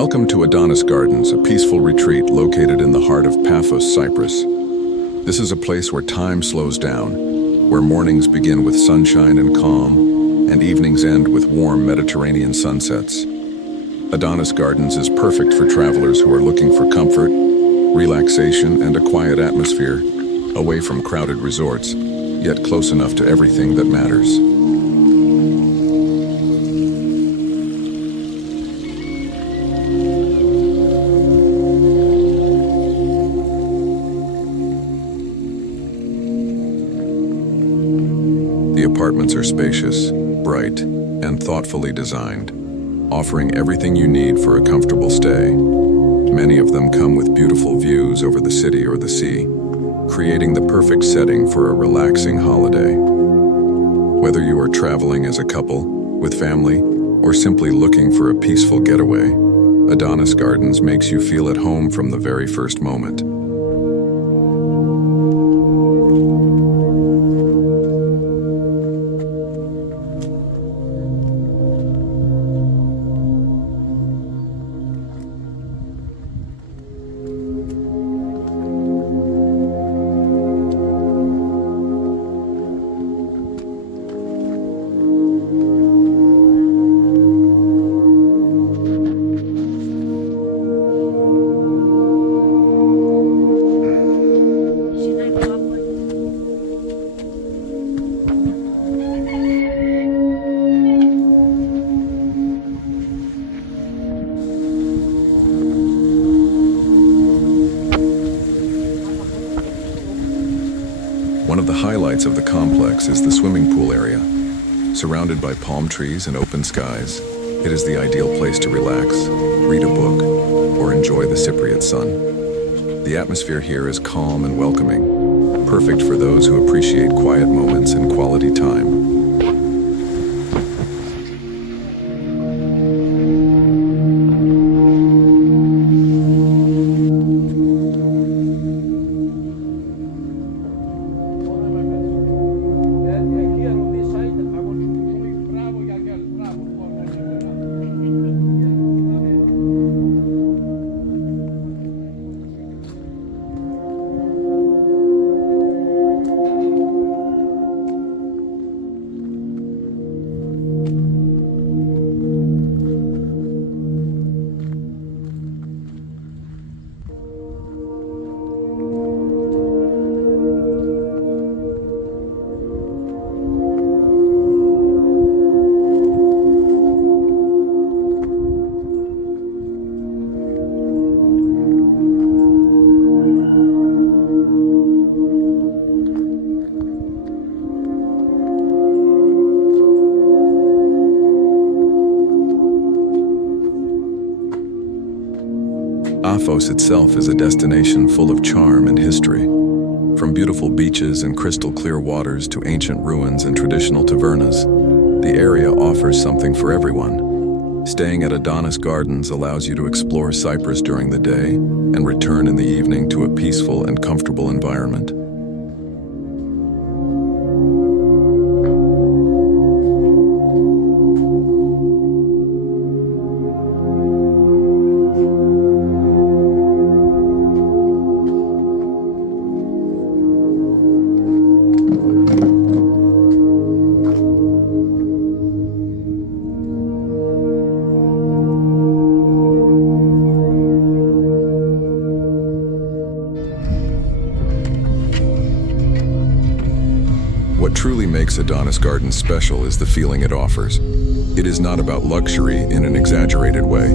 Welcome to Adonis Gardens, a peaceful retreat located in the heart of Paphos, Cyprus. This is a place where time slows down, where mornings begin with sunshine and calm, and evenings end with warm Mediterranean sunsets. Adonis Gardens is perfect for travelers who are looking for comfort, relaxation, and a quiet atmosphere, away from crowded resorts, yet close enough to everything that matters. The apartments are spacious, bright, and thoughtfully designed, offering everything you need for a comfortable stay. Many of them come with beautiful views over the city or the sea, creating the perfect setting for a relaxing holiday. Whether you are traveling as a couple, with family, or simply looking for a peaceful getaway, Adonis Gardens makes you feel at home from the very first moment. One of the highlights of the complex is the swimming pool area. Surrounded by palm trees and open skies, it is the ideal place to relax, read a book, or enjoy the Cypriot sun. The atmosphere here is calm and welcoming, perfect for those who appreciate quiet moments and quality time. Paphos itself is a destination full of charm and history. From beautiful beaches and crystal clear waters to ancient ruins and traditional tavernas, the area offers something for everyone. Staying at Adonis Gardens allows you to explore Cyprus during the day and return in the evening to a peaceful and comfortable environment. What truly makes Adonis Gardens special is the feeling it offers. It is not about luxury in an exaggerated way,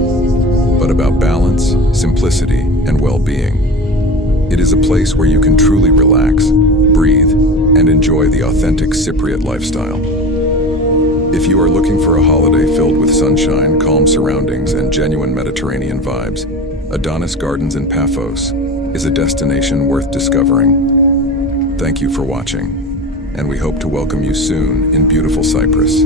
but about balance, simplicity, and well-being. It is a place where you can truly relax, breathe, and enjoy the authentic Cypriot lifestyle. If you are looking for a holiday filled with sunshine, calm surroundings, and genuine Mediterranean vibes, Adonis Gardens in Paphos is a destination worth discovering. Thank you for watching, and we hope to welcome you soon in beautiful Cyprus.